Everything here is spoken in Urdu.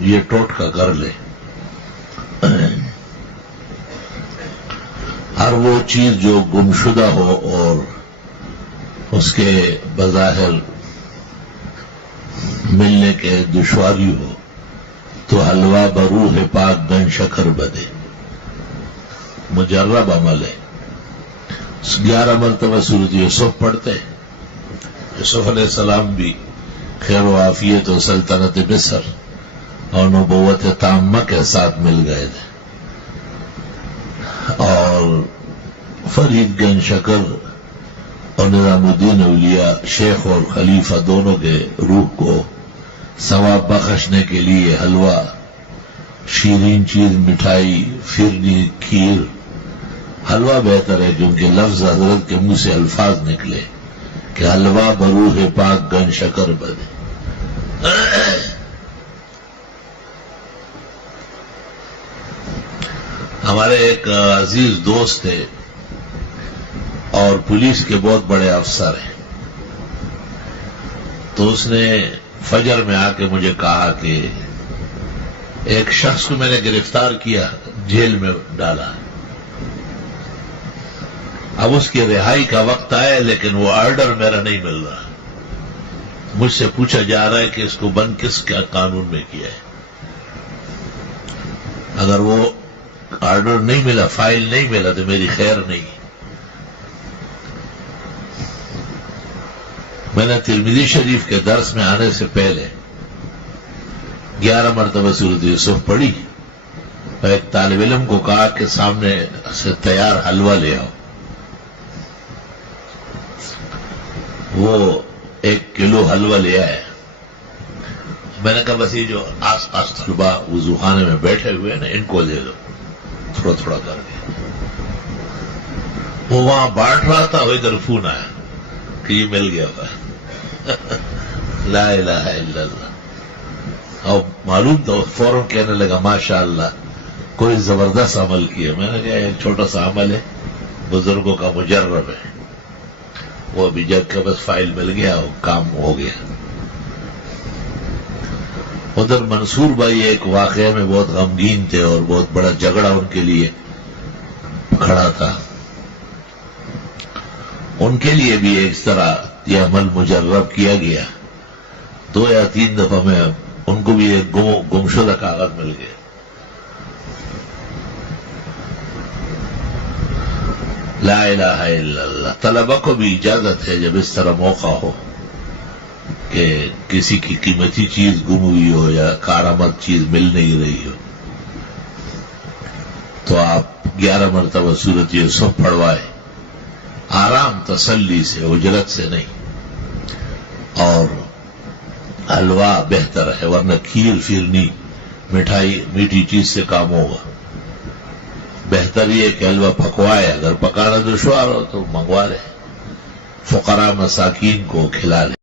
یہ ٹوٹکا کر لے. ہر وہ چیز جو گمشدہ ہو اور اس کے بظاہر ملنے کے دشواری ہو تو حلوہ بروح پاک گن شکر بدے. مجرب عمل ہے. 11 مرتبہ سورۃ یوسف پڑھتے. یوسف علیہ السلام بھی خیر و عافیت و سلطنت مصر اور نبوت تامہ کے ساتھ مل گئے تھے، اور فرید گن شکر اور نظام الدین اولیاء شیخ اور خلیفہ دونوں کے روح کو ثواب بخشنے کے لیے حلوہ، شیرین چیز، مٹھائی، فرنی، کھیر. حلوہ بہتر ہے کیونکہ لفظ حضرت کے منہ سے الفاظ نکلے کہ حلوہ بروح پاک گن شکر بدے. ہمارے ایک عزیز دوست تھے اور پولیس کے بہت بڑے افسر ہیں، تو اس نے فجر میں آ کے مجھے کہا کہ ایک شخص کو میں نے گرفتار کیا، جیل میں ڈالا، اب اس کی رہائی کا وقت آیا لیکن وہ آرڈر میرا نہیں مل رہا. مجھ سے پوچھا جا رہا ہے کہ اس کو بند کس کا قانون میں کیا ہے. اگر وہ آرڈر نہیں ملا، فائل نہیں ملا تو میری خیر نہیں. میں نے ترمذی شریف کے درس میں آنے سے پہلے 11 مرتبہ سورۃ یوسف پڑھی اور ایک طالب علم کو کہا کہ سامنے سے تیار حلوہ لے آؤ. وہ 1 کلو حلوہ لے آئے. میں نے کہا بس یہ جو آس پاس طلبا وضو خانے میں بیٹھے ہوئے نا، ان کو دے دو تھوڑا تھوڑا کر کے. وہ وہاں بانٹ رہا تھا، وہ ادھر فون آیا کہ یہ مل گیا ہوا ہے. لا الہ الا اللہ. اور معلوم تھا، فوراً کہنے لگا ماشاء اللہ کوئی زبردست عمل کیا. میں نے کہا ایک چھوٹا سا عمل ہے، بزرگوں کا مجرب ہے. وہ ابھی جگ کے بس فائل مل گیا اور کام ہو گیا. ادھر منصور بھائی ایک واقعے میں بہت غمگین تھے اور بہت بڑا جھگڑا ان کے لیے کھڑا تھا. ان کے لیے بھی اس طرح یہ عمل مجرب کیا گیا. 2 یا 3 دفعہ میں ان کو بھی ایک گمشدہ کاغذ مل گیا. لا الہ الا اللہ. طلبہ کو بھی اجازت ہے جب اس طرح موقع ہو کہ کسی کی قیمتی چیز گم ہوئی ہو یا کارآمد چیز مل نہیں رہی ہو، تو آپ 11 مرتبہ سورۃ یوسف پڑھوائے، آرام تسلی سے، اجرت سے نہیں. اور حلوہ بہتر ہے، ورنہ کھیر، فرنی، مٹھائی، میٹھی چیز سے کام ہوگا. بہتر یہ کہ حلوہ پکوائے، اگر پکانا دشوار ہو تو منگوا لے، فقراء مساکین کو کھلا لے.